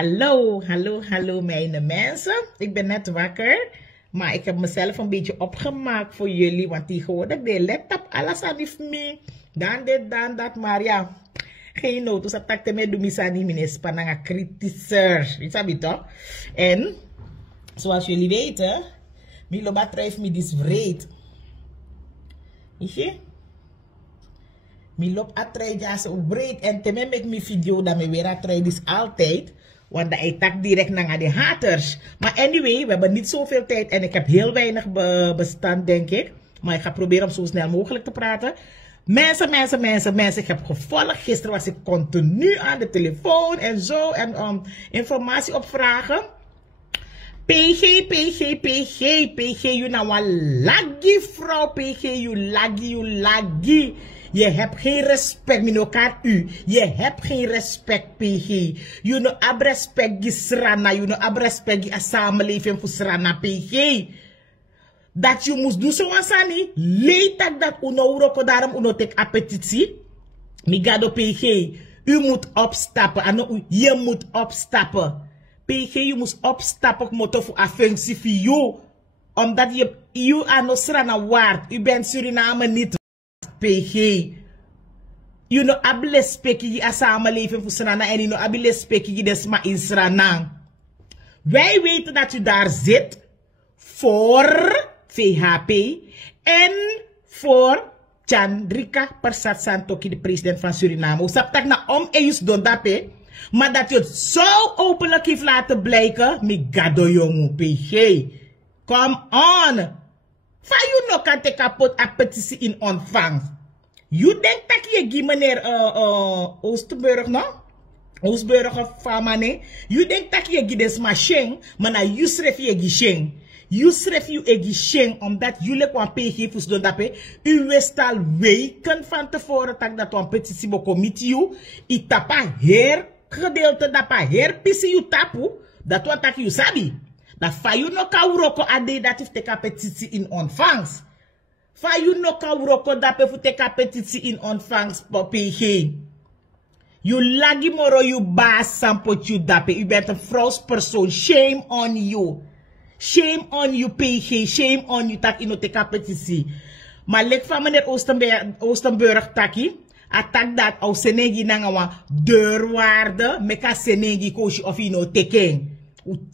Hallo, hallo, hallo mijn mensen. Ik ben net wakker, maar ik heb mezelf een beetje opgemaakt voor jullie, want tegenwoordig de laptop alles aan me. Dan dit, dan dat, maar ja, geen nood. Dus dat me doen misani minespa nanga kritischer. Weet je toch? En zoals jullie weten, Miloba drijft me dus vreed. Weet je? Mi lop atreid ja zo breed en te met mijn video dat me weer atreid is altijd. Want dat ik direct naar de haters. Maar anyway, we hebben niet zoveel tijd en ik heb heel weinig bestand denk ik. Maar ik ga proberen om zo snel mogelijk te praten. Mensen. Ik heb gevolgd. Gisteren was ik continu aan de telefoon en zo. En informatie opvragen. PG, you nou een lagie vrouw, PG, you lagie. Je hebt geen respect met elkaar, u. Je hebt geen respect, PG. You know, ab respect gisrana, you know, ab respect die samenleving voor srana, PG. Dat je moest doen zo ansani. Leed dat uno roko daarom uno tek appetitie. Migado PG. U moet opstappen. Ano, je moet opstappen. PG, je moet opstappen motor voor een functie voor jou. Omdat je ano srana waard. U bent Suriname niet. PG. You know, abele speki je samenleving voor Srana en you know, abele speki je desma in Srana. Wij weten dat u daar zit voor VHP en voor Chandrika Persat Santoki, de president van Suriname. Hoe dat na om eens doen dat, maar dat je het zo openlijk heeft laten blijken, mi gado jongen, PG. Come on. Van je nog kan te kapot a petitie in ontvangst. Je denkt dat je die meneer Oosterburg, no? Oosterburg of Famane. Je denkt dat je die desma sheng, maar na je schreef je die sheng. Je schreef je die sheng, omdat jullie kwam PG voor doen dat. U wist al weken van tevoren dat een petitie bekomt you. I tapa her gedeelte dat pa her pisi you tapu. Dat wat dat je sabi. Dat fa you no ka uroko ade dat heeft teka petitie in ontvangst. Fa you no ka uroko dat heeft teka petitie in ontvangst PG. You lagi moro you baas sampot you dape. U bent een vrouwspersoon. Shame on you. Shame on you PG. Shame on you tak ino teka petitie. Maar lek van meneer Oostenburg taki. Atak dat au senegi nangawa deurwaarde. Meka senegi koshi of ino teken.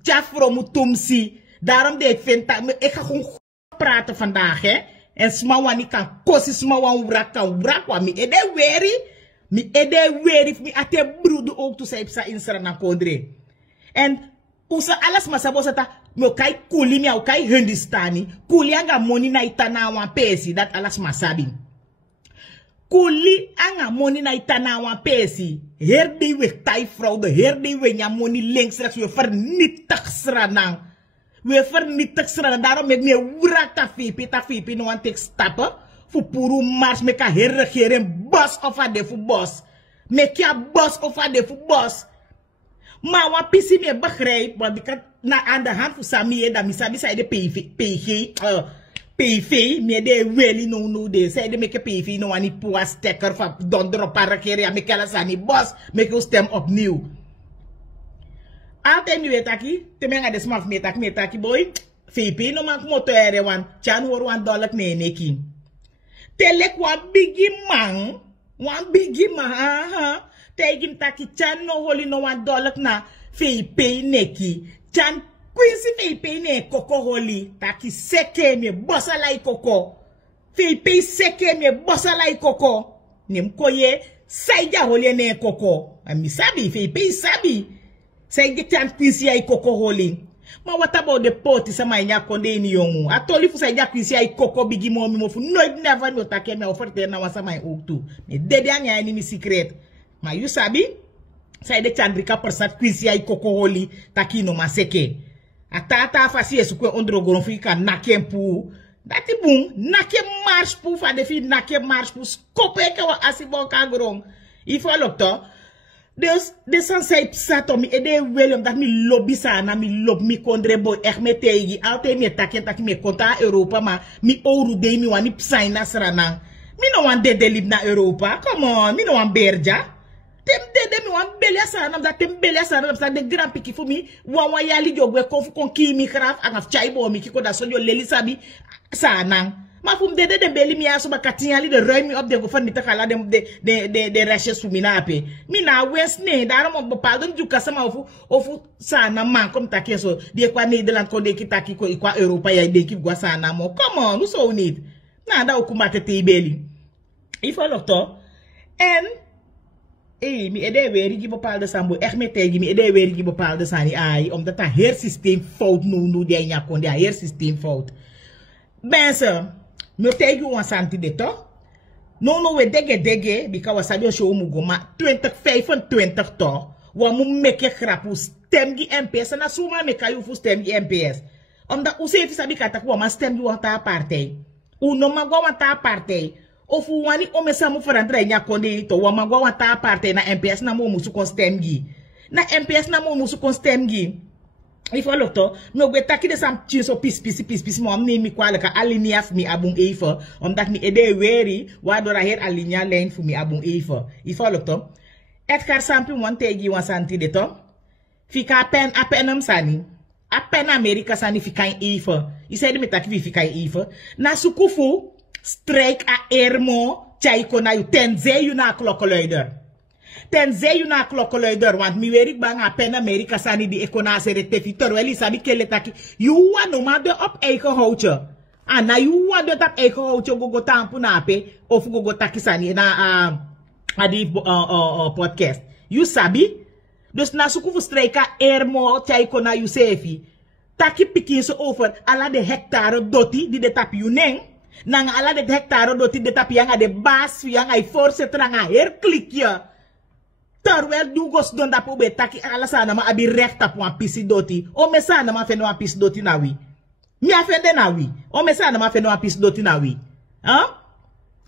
Tjafro moet tumsi. Daarom deed ik vind dat ik ga gewoon praten vandaag, hè. En smawani kan kosi smawan wrak kan wrak wa mi ede weri. Mi ede weri mi ate broede ook toe zei in Srana Kondre. En usa alles masabosata mo kai kuli mi au kai Hindustani. Kuli anga moni na itana wan pesi dat alles masabi. Kuli anga moni na itana wan pesi. Her die we tai fraude, her die we nya moni links rechts we vernietig Sranang. We vernietig Sranang. Daarom met me wrak ta fipi no wan tek stappen. Fu puru mars me ka herregeren bos of ade fu bos. Me kia bos of ade fu bos. Maar wan pisi me begrijp, want ik na aan de hand fu sami da misabi sa de PV, me de weli no de. Zij de meke PV no ani poa stekker van donder parakere ya meke la sani bos, meke stem opnieuw. Altijd nu etaki, te menga de smaf metaki boy. VP no man motoere wan, chan hoor wan dollar neki. Telek wan bigi man, aha. Tegin taki chan no holi no wan dollar na VP neki. Chan Quincy VP ne koko holi. Taki seke me bossa lai koko. VP seke me bossa lai koko. Nem koye saija holi ne koko. Ami sabi VP sabi. Saija chan Quincy ai koko holi. Ma what about the pot is my nya konde ni yongu. Atoli fu saija Quincy ai koko bigi mo mi mo fu no never no take me offer na wasa my ook tu. Me dede anya ni secret. Ma you sabi? Saija Chandrika Persat Quincy ai koko holi taki no maseke. Atata fasi esukwe ondrogoron fika nakempu. Dati boom, nake march pu fa defi nake march pu skope ke wa asibon kagron. Ifo lokto. Dus de san say psato mi ede William dat mi lobby sana mi lob mi kondre boy echt me tegi altijd me taken tak me konta Europa ma mi oru de mi wani psaina srana. Mi no wan de lib na Europa. Come on, mi no wan berja. tem de mi wan belia sana dat tem belia sana dat de grand piki fu mi wan yali jogwe konfu kon ki mi kraf an af chai bo mi ki ko da so yo leli sabi sana ma fu de beli mi aso ba katinyali de roy mi op de go fan mi ta kala de rashes fu mi na ape mi na west ne da mo bo pardon ju kasama ofu sana man kom ta keso de kwa Nederland ko de kitaki ko kwa Europa ya de ki gwa sana mo come on who so need na da okumate te beli ifo lokto en mi ede weri gi bepaalde sambo echt met tegen mi ede weri gi bepaalde sani ai omdat dat heersysteem fout nu de nya kon de heersysteem fout mensen no tegen wan santi de to no we dege bika wasabi show mu go ma 2025 to wa mu meke krapu stem gi MPS na suma me kayu fu stem gi MPS omdat u se fi sabi kata ko ma stem gi wa ta parte u no ma go wa ta parte of wani o mesa mu farandra nya konde to wa magwa wata parte na MPS na mo musu konstemgi na MPS na mo musu konstemgi ifo lokto no gwe taki de sam chiso pis mo amni mi kwala ka alinea fu mi abun efa omdat mi ede weri wa dora her alinea line fu mi abun efa ifo lokto et kar sampi wan tegi wan santi de to fika apenam sani apen Amerika sani fika efa isedi mi taki fika efa na sukufu strijk a ermo chaiko na yu tenze yu na klokkeluider. Tenze yu na klokkeluider want mi werik bang a pen Amerika sani di ekonase retefi terwijl isabi kele taki yu wano ma de op eigen houtje. Na yu wano de op eigen houtje gogo tampu na pe of gogo taki sani na di podcast. You sabi? Dus na sukufu strijk a ermo chaiko na yu sefi. Taki pikin so over ala de hectare doti di de tapi yu neng. Nang ala de hectare doti de tapi yang de bas yang ai force tranga her klikje. Terwijl du gos don da po betaki ala sana ma abi rekta po an pisi doti. O me sana ma feno an pisi doti na wi. Mi afende na wi. O me sana ma feno an pisi doti na wi.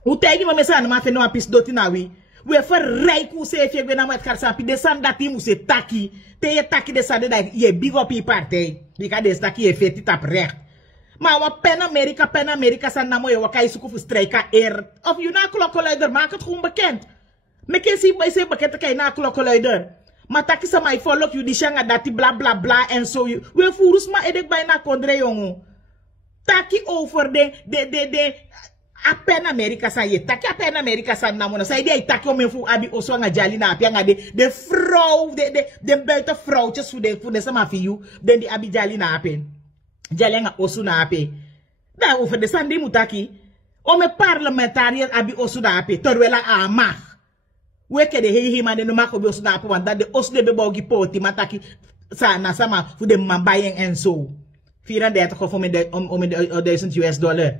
U tegi ma me sana ma feno an pisi doti na wi. We fer rijk u se fie na met karsampi de san dati mu se taki. Te ye taki de san de da ye big up i parte. Bika de taki ye feti tap recht. Maar wat pen Amerika san namo je wakai suku strijka of je na klokkeluider, maak het gewoon bekend. Me ken si bij se bekend kay na klokkeluider. Maar taki sa mai follow you di shanga dati bla bla bla en so you. We furus ma edek bij na kondre jongo. Taki over de apen Amerika san ye. Taki apen Amerika san namo na. Sa idee taki om fu abi oso nga jali na apia nga de vrouw de buiten vrouwtjes voor de sama fiu den di abi jali na apen. Jalenga osu na ape. Da over de sande mutaki. Ome parlementariër abi osu na ape. Terwela a mag. Weke de hehi man de no mako bi osu na ape. Want dat de osu de bebogi poti. Mataki sana sama voor de mambayeng en zo. 34 of om $1,000.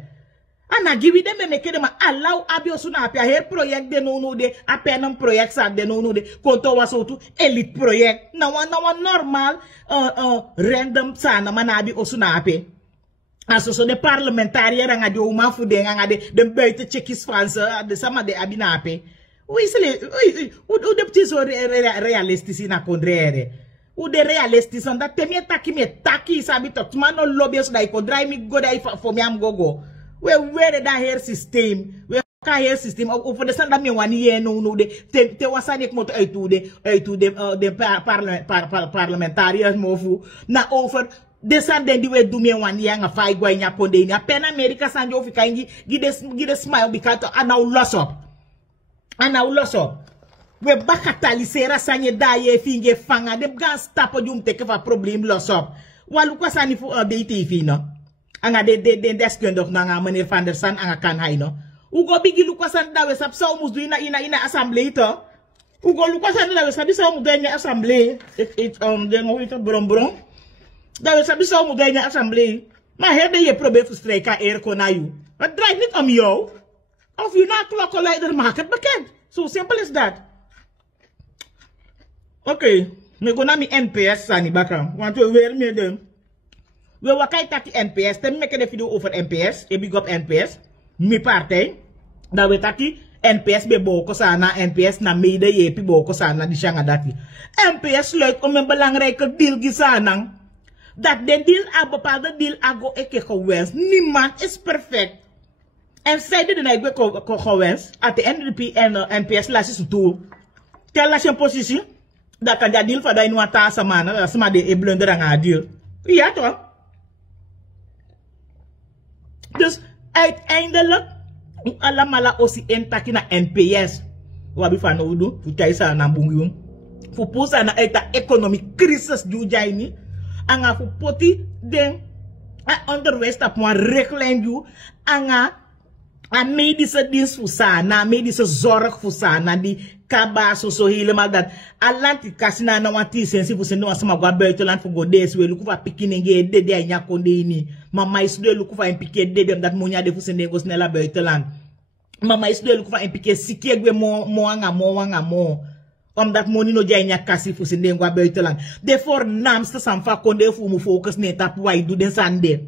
Ana giwi de me meke de ma allow abi osu na ape. A her project de no de. Apen een project sa de no de. Konto wasotu elite project. Na wan normal. Random sana manabi osunape. Aso so de parlementariër nga de uma fu de nga de buiten Tsjechisch Franse de sama de abinape. Hoe is le hoe de petit so realistisch na kondrere. Hoe de realistisch on dat me taki sabi tok man no lobby so dai kondrai mi go dai for me am gogo. We where da hair system. We ka hair system of the stand me 1 year no de te wasani ek moto uit de parlementariërs mofu na over de sanden die we do me 1 year nga fai gwa nya konde nya pen America sanjo fika ngi gide smile because ana loss up we bakatalisera sanye daye finge fanga de gas tapo jum teke fa problem loss up walu kwa sani fu BTV no anga de deskundig na nga meneer Van der San anga kan hay no ugo bigi lukasan dawe sap sa umus do ina assembly to ugo lukasan dawe sabi sa umus do ina assembly de ngo ito brom dawe sabi sa umus do ina assembly ma herde ye probeer te strijken ko na you het draait niet om jou of je na klokkenluider maak het bekend so simple is that okay me go na mi NPS sani baka want we weer me dem we wakai taki NPS tem make de video over NPS e big up NPS mi partij dat we taki NPS be boko sana NPS na mede yepi boko sana di siya nga dati NPS sluit om een belangrijke deal gisanang dat den deal a bepaalde deal ago eke gewens niemand is perfect en zij de na igwe gewens at the NDP en NPS lasi su tool Tel la positie. Dat kan deal van dat in ta samana. Sama de blunder aan deal. Ja toch? Dus uiteindelijk. Allemaal aussi intaki na NPS. Wabi van Odo. Futai sa na bungyum. Fu posa na uit de economic crisis du jaini. Anga fu poti den. Onderwijs tap mo reclaim you. Anga. A medische dienst voor sana, medische zorg voor sana, die kabaso zo helemaal dat. Alanti kasina na wanti sensi voor sen no asama gwa buitenland voor go des we luku va pikinenge de anya konde ni. Mama is de luku va impike de dat monya de voor sen go snella buitenland. Mama is de luku va impike sikie gwe mo anga mo. Omdat money no jay nya kasi voor sen go buitenland. De voornaamste samfa konde voor mu focus net op why do den sande.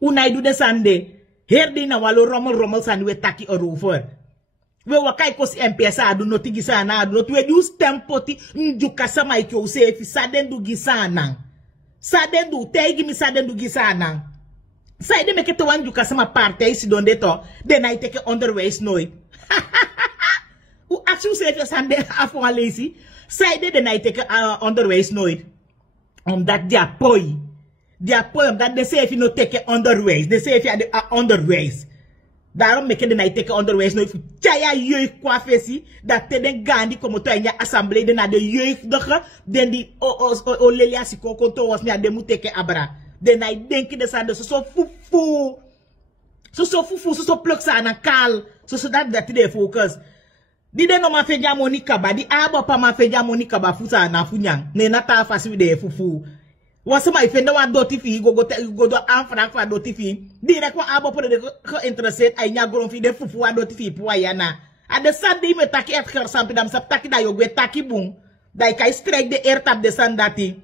Unai do den sande. Herdi na walo rommel san we taki erover. We wakai kos MPS adu no tigi sana adu no we use tempoti njuka sama ikyo sefi saden du gisana. Saden du tegi mi saden du gisana. Saide me keto wan njuka sama parte isi donde to then I take underways nooit. U aksu sefi sande afo alesi. Saide then I take underways nooit. Omdat dia poi. Their poem that they say if you no take it underways, they say if you are underways. Daarom make it take it underways. No, if you chaya jeugd qua fesi, dat te den gandi como to in je assemblee de na de jeugdige, den die o lelia si kokonto was na de moet take abra. Den I denk de sande so fufu. So pluk sa na kal. So that they focus. Di de no ma feja monika ba, di abo pa ma feja monika ba fusa na funyang. Ne na ta fasi we de fufu. Was my friend want doti fi go do an frank fa doti fi direct wa abo por de interested ay nya gron fi de fufu wa doti fi po yana a de sande me taki et ker sampi dam sap taki da yo gwe taki bung dai kai strike de air tap de sandati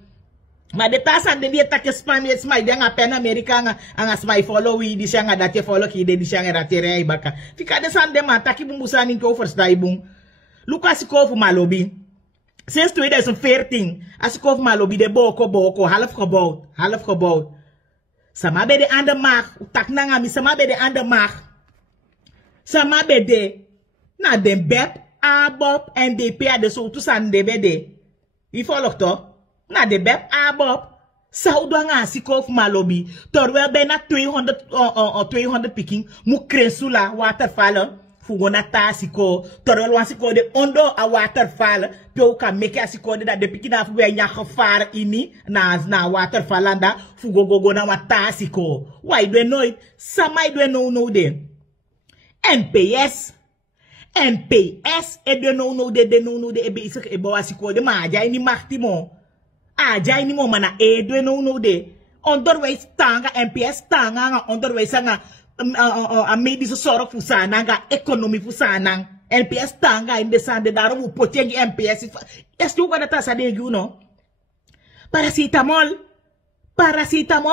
ma de ta sande di taki spam et smai de nga pen america nga smai follow wi di shanga dati follow ki de di shanga ratere ay baka fi ka de sande ma taki bung busani ko first dai bung Lucas ko fu malobi. Sinds 2014, als ik over malobi de boko, half gebouwd. Sama be de ander mag, tak nanga mi sama be de ander mag. Sama be de, na den bep, abob, NDP a de so tusan de be de. Wie volgt toch? Na de bep, abob. Saudo nga si kof malobi, terwijl bijna 200 picking, mu kresula watervallen. Fugona tasiko, terwijl wasiko de ondo a waterval, pio kan meke asiko de dat de pikina fu we nya gevaar ini na watervalanda, fugo na watasiko. Why do nooit? Samai do no de. NPS e de no de ebe isek ebo asiko de ma aja ini machtimo. Aja ini mo mana e do no de. Onderwijs tanga NPS tanga nga onderwijs nga a medische zorg voor sana, economie voor sana. NPS tanga in de sande daarom we potengi NPS. Is tu kada tasa de you know. Paracetamol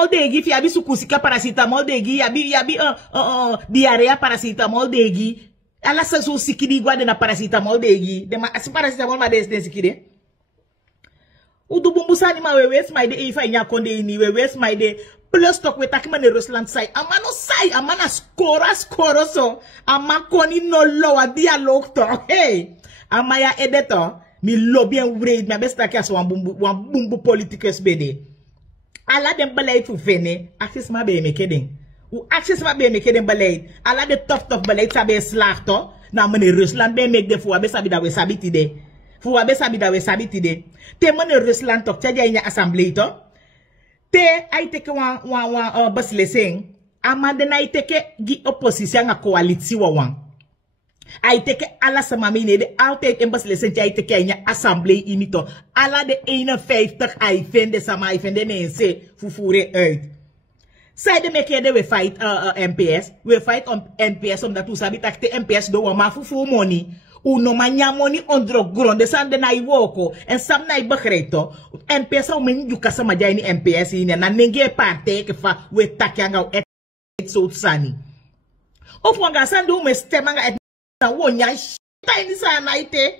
degi fi abi sukusika paracetamol degi yabi diarrhea paracetamol degi. Ala sa so sikidi gwa de na paracetamol degi. De ma as paracetamol ma de sikide. Udu bumbusani ma wewes my de ifa nya konde ini wewes my de plus tok we taki man Rusland sai amano sai amana skoro so amakoni no lowa dialogue to hey amaya editor mi lobien wreed me besta kas wan bumbu politikers bede ala dem beleid fu fene access ma be me keding u access ma be me keding beleid ala de tof beleid sabe slag to na man Rusland be make de fu abe sabi da we sabiti de fu abe sabi da we sabiti de te man Rusland tok tja nya assembly to te ay teke wan bas leseng amande na ay teke gi opposition nga coalitie wan ay teke ala sama mine de altijd en bas leseng ay teke nya assemblee inito ala de 51 ay fende sama ay fende mense fufure uit sai de meke de we fight MPS we fight on NPS omdat tu sabi tak te MPS do ma fufu money uno manya money underground de sande na iwoko en sam na ibegreto NPS o men juka sama jay ni MPS ini na nenge parte ke fa we takyanga et so tsani of wanga sande o me stemanga et na wonya tiny sana ite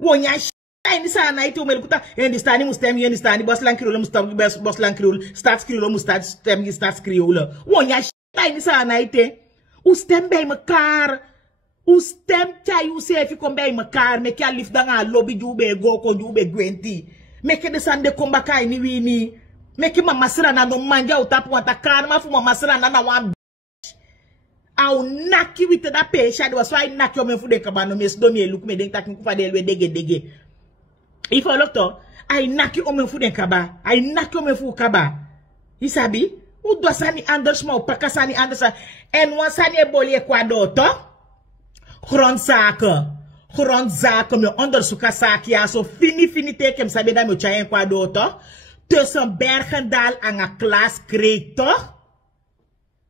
wonya tiny sana ite o melkuta endistani mustem endistani boslan kriolo mustam boslan kriolo starts kriolo mustat stem starts kriolo wonya tiny sana ite ustem be mekar U stem tay u se fi kombe mekar me kia lif danga lobby jube go kon jube gwenti. Me ke de sande komba kai ni wini. Me ke mama sira na no manja utapu wanta karma fu mama sira na wan au naki wite da pesha de waswa naki o me fu de kabano me sdo me look me den takin kufa de dege. Ifo lokto ai naki o me fu de kaba. Ai naki o me fu kaba. Isabi? U do sani anders ma upaka sani anders en wan sani e boli Ecuador to? Grondzaken me onderzoeken zaken ja zo fini teken sabi dat me tja Ecuador to? Tussen Bergendal en een klas kreeg toch?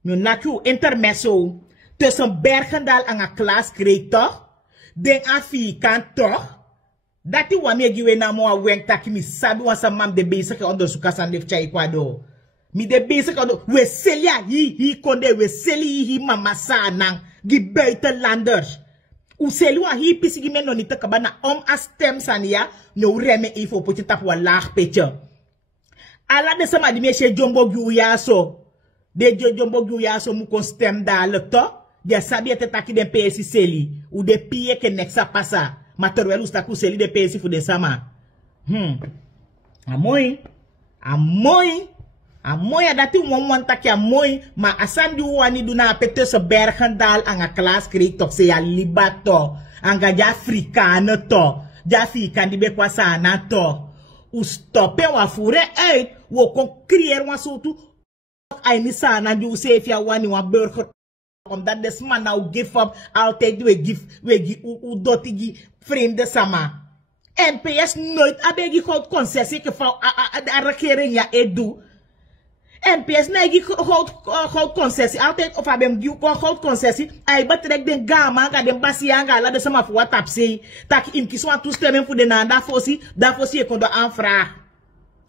Nu naku intermezzo. Tussen Bergendal en een klas kreeg toch? Den Afrikaan toch? Dat is wat me giwe na mo wenk taki mi sabi wan sa mam de bezig onderzoeken san lef tja Ecuador. Mi de bezig onderzoeken. We selia hi konde we seli hi mama sa nang gi buitenlanders. U selua hi pisi gi men nonite kabana om a stem sania no reme ifo poti tapu wa laag petje. Ala de sama di meshe jombo gyu yaso. De jombo gyu yaso mu kon stem da le to. De sabi ete taki den PSI seli. U de piye ke neksa pasa. Materwel u staku seli de PSI fu de sama. Amoy adati wan taki amoy. Ma asan di wani duna pete se Bergendal anga klas kreeg tok se ya libato. Anga ja Afrikaane to. Ja Afrikaan di be kwa sana to. U stoppen wa fure uit. We kon creëren wa sotu. Ai ni sana di u se fia wani wa burger. Omdat des man nou give up. Altijd we give u doti gi vreemde sama. NPS nooit abegi goud concessie ke van a regering ja edu. NPS negi goud concessie. Altijd of abem giu goud concessie. Ai betrek den gama ga den basianga la de sama fu wat tapse. Tak in kiswa toestemming voor de nanda fosi. Da fosi e kondo aanvraag.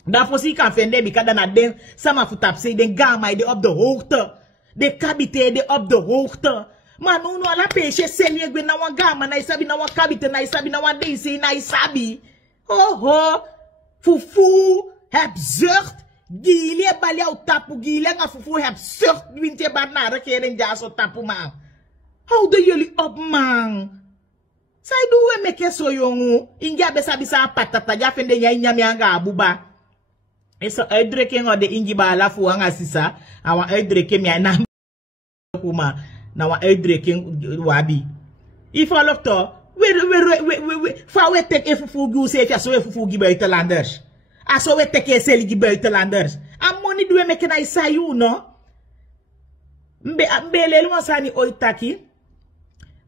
Da fosi kan vende bika dan na den sama fu tapse. Den gama de op de hoogte. De kabite de op de hoogte. Maar nu ala peche seli egwe na wan gama na isabi na wan kabite na isabi na wan deze na isabi. Ho. Fufu heb zucht. Gile bali au tapu gile nga fufu heb zucht winte bar na regering jaso tapu man. Houden jullie op man. Sai duwe meke so yongu. Inja besa bisa patata ja fende nya nyami anga abuba. Eso uitdrukking o de inji ba la fu anga sisa. Awa uitdrukking mi na kuma na wa uitdrukking wabi. Ifo lokto we fa we tek e fufu gu se fia so we fufu gi buitenlanders. Aso we teke seli gi buitenlanders. A money duwe meke na isayu no. Mbele sani oitaki.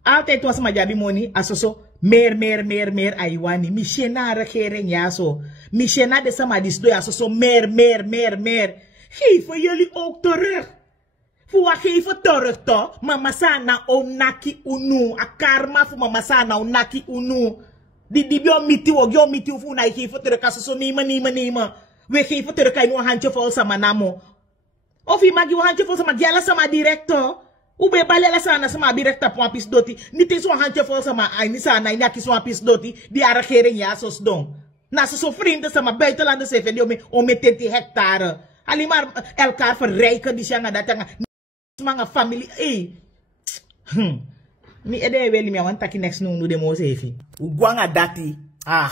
Altijd was ma jabi money. Aso so meer aiwani. Michena regering ja so. Michena de sama dis do aso so meer. Geven jullie ook terug. Voor wat geven terug to. Mama sana onaki unu. A karma voor mama sana onaki unu. Die bio miti fu na geven terug aso so nima. We geven terug kai no handje vol sama namo. Of i magi handje vol sama giala sama director. Ube balela sana sama director po apis doti. Niti so handje vol sama ai ni sana ina ki so apis doti. Die a regering ja sos don. Na so vrienden sama buitenlanders even die om met 20 hectare. Alleen maar elkaar verrijken die shanga dat nga mga family mi ede weli mi want taki next no de mo sefi. U gwanga dati. Ah.